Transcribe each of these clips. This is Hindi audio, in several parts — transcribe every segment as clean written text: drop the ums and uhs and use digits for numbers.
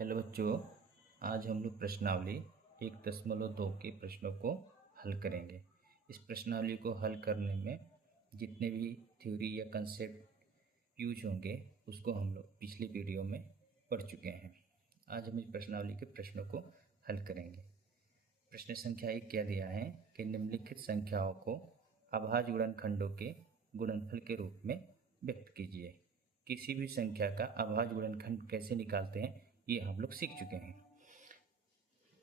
हेलो बच्चों, आज हम लोग प्रश्नावली 1.2 के प्रश्नों को हल करेंगे। इस प्रश्नावली को हल करने में जितने भी थ्योरी या कंसेप्ट यूज होंगे उसको हम लोग पिछले वीडियो में पढ़ चुके हैं। आज हम इस प्रश्नावली के प्रश्नों को हल करेंगे। प्रश्न संख्या 1 क्या दिया है कि निम्नलिखित संख्याओं को अभाज्य गुणनखंडों के गुणनफल के रूप में व्यक्त कीजिए। किसी भी संख्या का अभाज्य गुणनखंड कैसे निकालते हैं ये हम लोग सीख चुके हैं।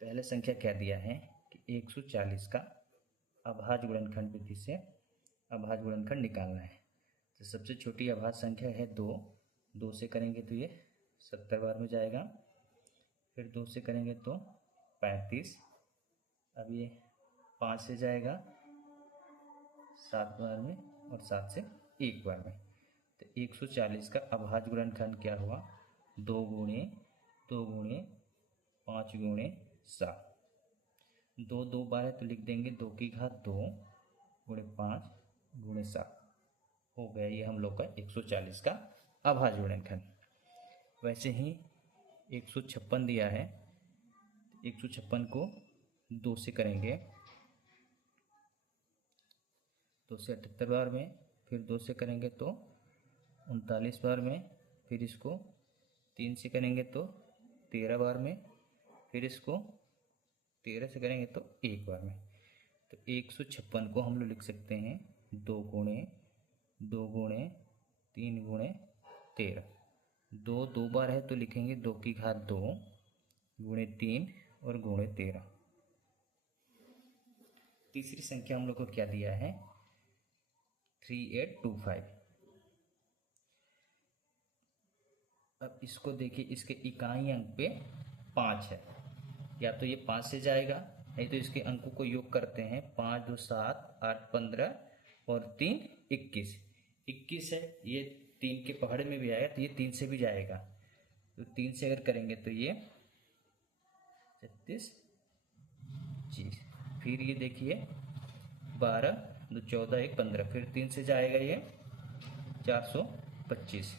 पहले संख्या क्या दिया है कि 140 का अभाज्य गुणनखंड विधि से अभाज्य गुणनखंड निकालना है। तो सबसे छोटी अभाज्य संख्या है 2 से करेंगे तो ये 70 बार में जाएगा। फिर 2 से करेंगे तो 35। अब ये 5 से जाएगा 7 बार में और 7 से 1 बार में। तो 140 का अभाज्य गुणनखंड क्या हुआ? 2 गुणे 5 गुणे 7। 2 बार है तो लिख देंगे 2 की घात 2 गुणे 5 गुणे 7 हो गया ये हम लोग का 140 का अभाज्य गुणनखंड। वैसे ही 156 दिया है। 156 को 2 से करेंगे 2 से 78 बार में। फिर 2 से करेंगे तो 39 बार में। फिर इसको 3 से करेंगे तो 13 बार में। फिर इसको 13 से करेंगे तो 1 बार में। तो 156 को हम लोग लिख सकते हैं 2 गुणे 3 गुणे 13। 2 बार है तो लिखेंगे 2 की घात 2 गुणे 3 और गुणे 13। तीसरी संख्या हम लोग को क्या दिया है? 3825। अब इसको देखिए, इसके इकाई अंक पे 5 है। या तो ये 5 से जाएगा, नहीं तो इसके अंकों को योग करते हैं। 5 2 7 8 15 और 3 21। 21 है, ये 3 के पहाड़े में भी आएगा तो ये 3 से भी जाएगा। तो 3 से अगर करेंगे तो ये 36 25। फिर ये देखिए 12 2 14 1 15। फिर 3 से जाएगा ये 425।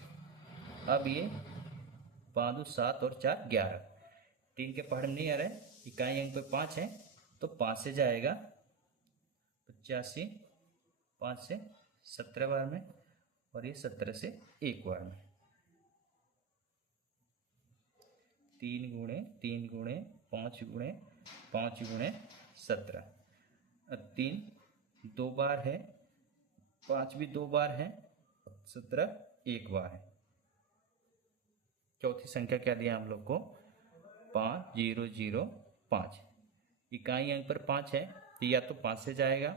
अब ये 5 2 7 और 4 11। 3 के पहाड़ में नहीं आ रहा है, इकाई अंक पे 5 है तो 5 से जाएगा 85। 5 से 17 बार में और ये 17 से 1 बार में। 3 गुणे 5 गुणे 5 गुणे 17। अब 3 2 बार है, 5 भी 2 बार है, 17 1 बार है। चौथी संख्या क्या दिया हम लोग को? 5005। इकाई अंक पर 5 है तो या तो 5 से जाएगा,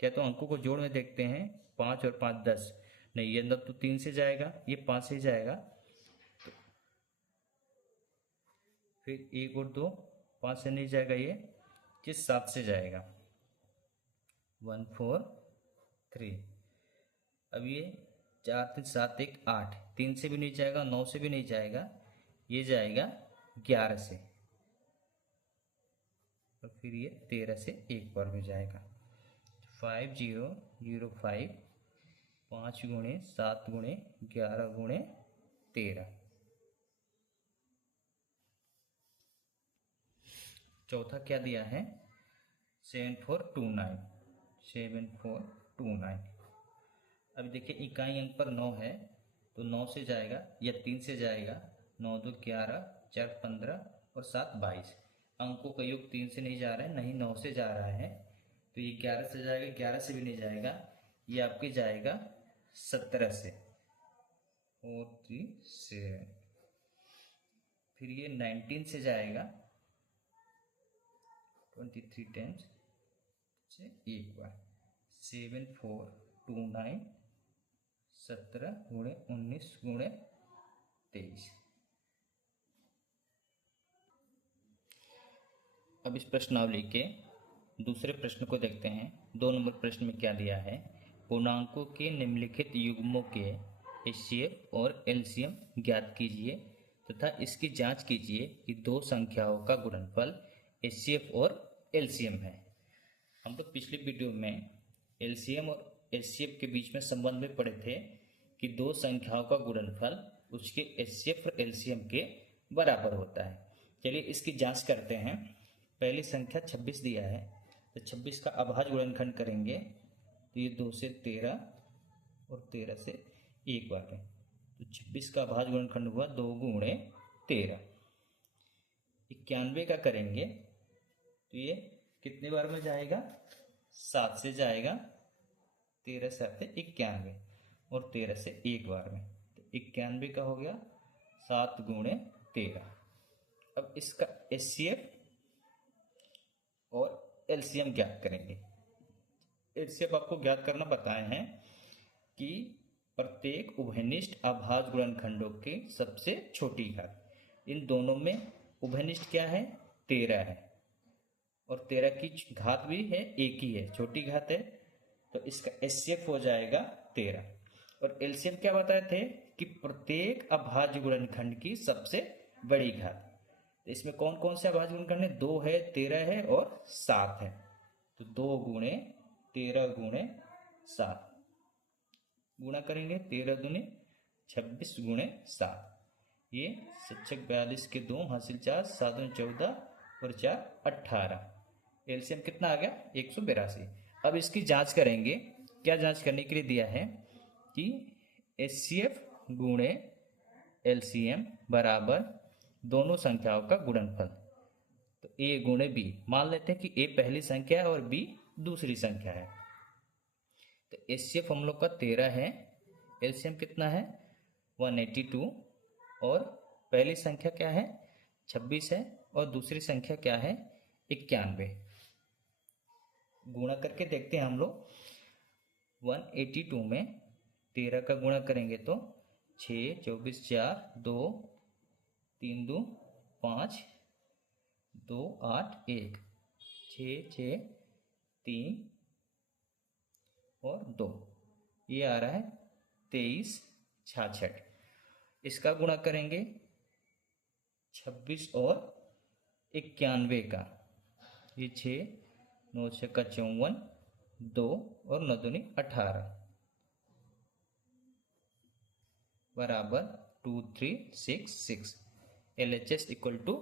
या तो अंकों को जोड़ में देखते हैं। 5 और 5 10। नहीं, ये अंदर तो 3 से जाएगा, ये 5 से जाएगा। तो फिर 1 और 2 5 से नहीं जाएगा, ये 7 से जाएगा। 143। अब ये 4 3 7 1 8। 3 से भी नहीं जाएगा, 9 से भी नहीं जाएगा, ये जाएगा 11 से। और फिर ये 13 से 1 बार में जाएगा। 5005। 5 गुणे 7 गुणे 11 गुणे 13। चौथा क्या दिया है? 7429। 7429। अब देखिए इकाई अंक पर 9 है तो 9 से जाएगा या 3 से जाएगा। 9 2 11 4 15 और 7 22। अंकों का योग 3 से नहीं जा रहा है, नहीं 9 से जा रहा है तो ये 11 से जाएगा, 11 से भी नहीं जाएगा, ये आपके जाएगा 17 से। 437। फिर ये 19 से जाएगा 23 टाइम्स से 1 बार। 7429 17 गुणे 19 गुणे 23। अब इस प्रश्नावली के दूसरे प्रश्न को देखते हैं। 2 नंबर प्रश्न में क्या दिया है? पूर्णांकों के निम्नलिखित युग्मों के एचसीएफ और एलसीएम ज्ञात कीजिए तथा इसकी जांच कीजिए कि 2 संख्याओं का गुणनफल एचसीएफ और एलसीएम है। हम लोग पिछले वीडियो में एलसीएम और एचसीएफ के बीच में संबंध में पढ़े थे कि 2 संख्याओं का गुणनफल उसके एचसीएफ और एलसीएम के बराबर होता है। चलिए इसकी जांच करते हैं। पहली संख्या 26 दिया है, तो 26 का अभाज्य गुणनखंड करेंगे तो ये 2 से 13 और 13 से 1 बार है, तो 26 का अभाज्य गुणनखंड हुआ 2 गुणे 13। 91 का करेंगे तो ये कितने बार में जाएगा, 7 से जाएगा, 13 से 91 और 13 से 1 बार में, तो 91 का हो गया 7 गुणे 13। अब इसका एचसीएफ और एलसीएम ज्ञात करेंगे। एचसीएफ आपको ज्ञात करना बताए हैं कि प्रत्येक उभयनिष्ठ अभाज्य गुणनखंडों की सबसे छोटी घात, इन दोनों में उभयनिष्ठ क्या है, 13 है और 13 की घात भी है, एक ही है, छोटी घात है, तो इसका एचसीएफ हो जाएगा 13। और एलसीएम क्या बताए थे कि प्रत्येक अभाज्य गुणनखंड की सबसे बड़ी घात। तो इसमें कौन कौन से अभाज्य गुणनखंड है, 2 है, 13 है और 7 है, तो 2 गुणे 13 गुणे 7 गुणा करेंगे, 13 दूनी 26 गुणे 7, ये 42 के 2 हासिल 4, 7 14 और 4 18। एलसीएम कितना आ गया, 182। अब इसकी जांच करेंगे। क्या जांच करने के लिए दिया है कि एचसीएफ गुणे एलसीएम बराबर दोनों संख्याओं का गुणनफल, तो ए गुणे बी। मान लेते हैं कि ए पहली संख्या है और बी दूसरी संख्या है, तो एचसीएफ हम लोग का 13 है, एलसीएम कितना है 182, और पहली संख्या क्या है 26 है और दूसरी संख्या क्या है 91। गुणा करके देखते हैं हम लोग। 182 में 13 का गुणा करेंगे तो 6, 24, 4, 2, 3 2 5, 2 8 1, 6 6 3 और 2, ये आ रहा है 23 66। इसका गुणा करेंगे 26 और 91 का, ये 6 9 6 का 54, 2 और 9 दूनी 18 बराबर 2366। LHS इक्वल टू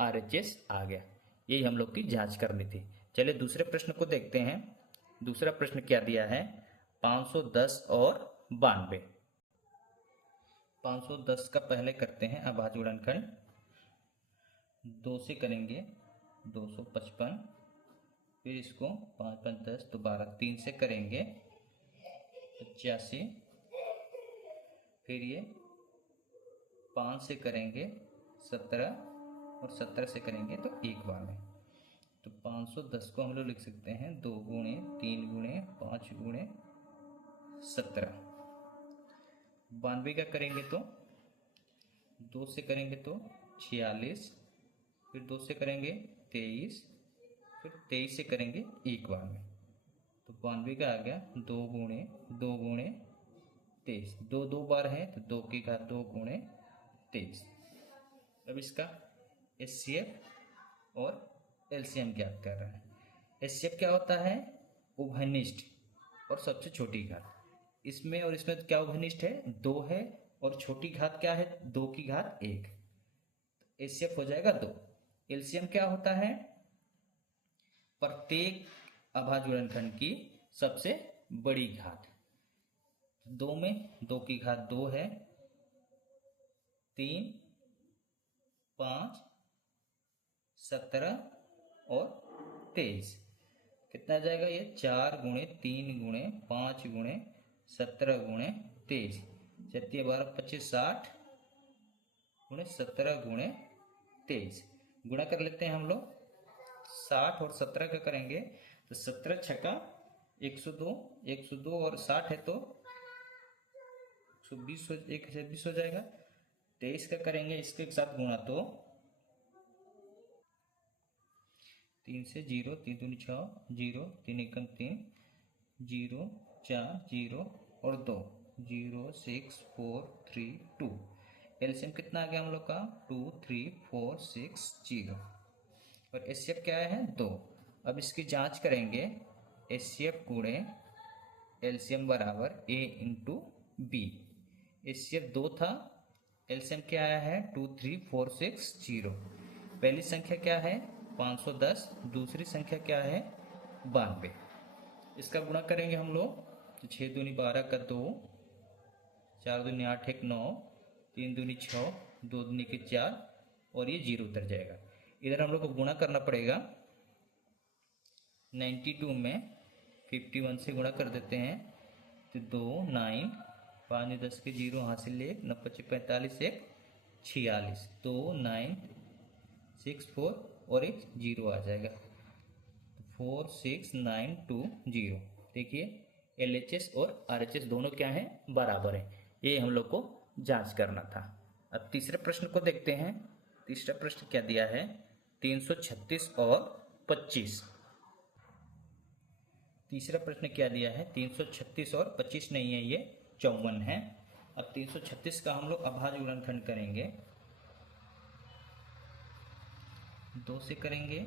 RHS आ गया। यही हम लोग की जांच करनी थी। चलिए दूसरे प्रश्न को देखते हैं। दूसरा प्रश्न क्या दिया है, 510 और 92। 510 का पहले करते हैं अभाज्य गुणनखंड, 2 से करेंगे 255, फिर इसको 5 5 10 दोबारा 3 से करेंगे 85, फिर ये 5 से करेंगे 17 और 17 से करेंगे तो 1 बार में, तो 510 को हम लोग लिख सकते हैं 2 गुणे 3 गुणे 5 गुणे 17। 92 का करेंगे तो 2 से करेंगे तो 46, फिर 2 से करेंगे 23, फिर 23 से करेंगे 1 बार में, तो 92 का आ गया 2 गुणे 23, 2 2 बार है तो 2 की घात 2 गुणे 23। अब इसका एचसीएफ और एलसीएम ज्ञात कर रहा है। एचसीएफ क्या होता है, उभयनिष्ठ और सबसे छोटी घात। इसमें और इसमें क्या उभयनिष्ठ है, 2 है और छोटी घात क्या है 2 की घात 1, तो एचसीएफ हो जाएगा 2। एलसीएम क्या होता है, प्रत्येक अभाज्य गुणनखंड की सबसे बड़ी घात। 2 में 2 की घात 2 है, 3 5 17 और 23, कितना जाएगा ये 4 गुणे 3 गुणे 5 गुणे 17 गुणे 23, 4 12 25 60 गुणे 17 गुणे 23। गुणा कर लेते हैं हम लोग। 60 और 17 का करेंगे तो 17 छक्का 102, 102 और 60 है तो 120 हो जाएगा। 23 का करेंगे इसके साथ गुणा तो 3 से 0, 3 दूनी 6, 0 3 एकम 3, 0 4 0 और 2, 0 6 4 3 2। एलसीएम कितना आ गया हम लोग का 2 3 4 6 0 और एचसीएफ क्या है 2। अब इसकी जांच करेंगे। एचसीएफ गुणे एलसीएम बराबर A इंटू बी। एचसीएफ 2 था, एलसीएम क्या आया है 2 3 4 6 0। पहली संख्या क्या है 510, दूसरी संख्या क्या है 92। इसका गुणा करेंगे हम लोग तो 6 दूनी 12 का 2, 4 दूनी 8 1 9, 3 दूनी 6, 2 दूनी के 4 और ये 0 उतर जाएगा। इधर हम लोग को गुणा करना पड़ेगा 92 में 51 से गुणा कर देते हैं तो 2 9, 5 10 के 0 हासिल 1, 9 5 45 1 46, 2 9 6 4 और एक 0 आ जाएगा 4 6 9 2 0। देखिए LHS और RHS दोनों क्या हैं बराबर हैं, ये हम लोग को जांच करना था। अब तीसरे प्रश्न को देखते हैं। तीसरा प्रश्न क्या दिया है 336 और 25। तीसरा प्रश्न क्या दिया है 336 और 25 नहीं है, ये 54 है। अब 336 का हम लोग अभाज्य गुणनखंड करेंगे, 2 से करेंगे,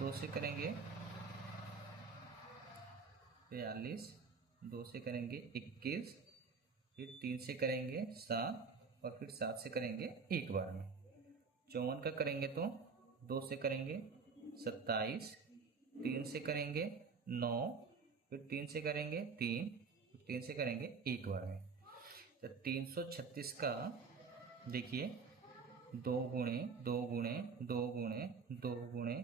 2 से करेंगे 42, 2 से करेंगे 21, फिर 3 से करेंगे 7 और फिर 7 से करेंगे एक बार में। 54 का करेंगे तो 2 से करेंगे 27, 3 से करेंगे 9, फिर 3 से करेंगे 3, फिर 3 से करेंगे एक बार में। तो 336 का देखिए 2 गुणे 2 गुणे 2 गुणे 2 गुणे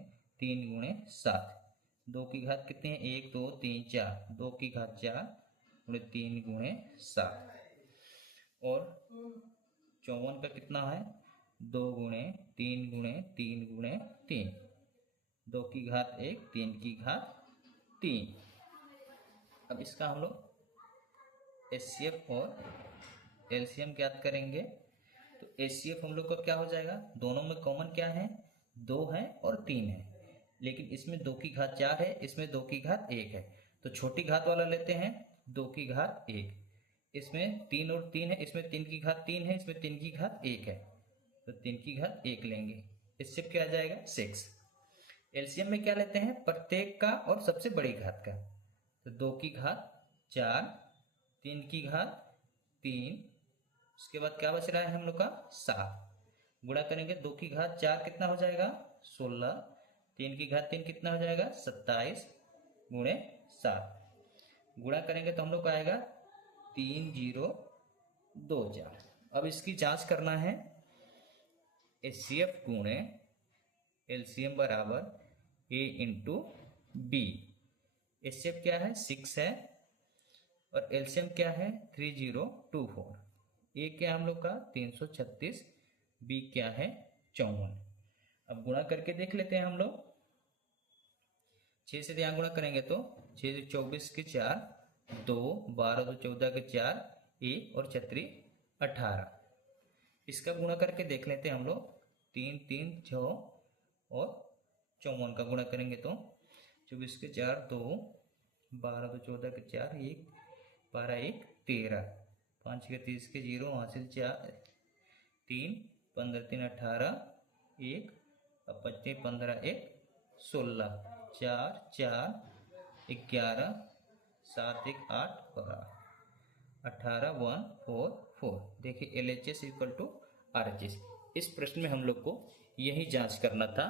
3 गुणे 7, 2 की घात कितने हैं 1 2 3 4, 2 की घात 4 गुणे 3 गुणे 7। और 54 का कितना है 2 गुणे 3 गुणे 3 गुणे 3, 2 की घात 1 3 की घात 3। अब इसका हम लोग HCF और LCM ज्ञात करेंगे। तो HCF हम लोग का क्या हो जाएगा, दोनों में कॉमन क्या है 2 है और 3 है, लेकिन इसमें 2 की घात 4 है, इसमें 2 की घात 1 है। तो छोटी घात वाला लेते हैं 2 की घात 1, इसमें 3 और 3 है, इसमें 3 की घात 3 है, इसमें 3 की घात 1 है, तो 3 की घात 1 लेंगे। इससे क्या आ जाएगा 6। LCM में क्या लेते हैं प्रत्येक का और सबसे बड़ी घात का, तो 2 की घात 4, 3 की घात 3, उसके बाद क्या बच रहा है हम लोग का 7। गुणा करेंगे 2 की घात 4 कितना हो जाएगा 16, 3 की घात 3 कितना हो जाएगा 27 गुणे 7। गुणा करेंगे तो हम लोग को आएगा 3024। अब इसकी जांच करना है HCF गुणे LCM बराबर A इंटू B। HCF क्या है 6 है और LCM क्या है 3024। A क्या हम लोग का 336, B क्या है 54। अब गुणा करके देख लेते हैं हम लोग। 6 से यहाँ गुणा करेंगे तो 6 से 24 के 4, 2, 12 तो 14 के 4, 1 और 4 18। इसका गुणा करके देख लेते हैं हम लोग। 3 3 6 और 54 का गुणा करेंगे तो 24 के 4, 2, 12 तो 14 के 4, 1, 12 1 13, 5 के 30 के 0 हासिल 4 3, 15 3 18, 1 और 25 15 1 16, 4 4 11, 7 1 8 12, 18 1 4 4। देखिए LHS इक्वल टू RHS। इस प्रश्न में हम लोग को यही जांच करना था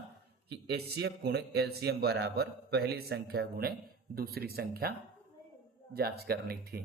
कि HCF गुणे LCM बराबर पहली संख्या गुणे दूसरी संख्या जांच करनी थी।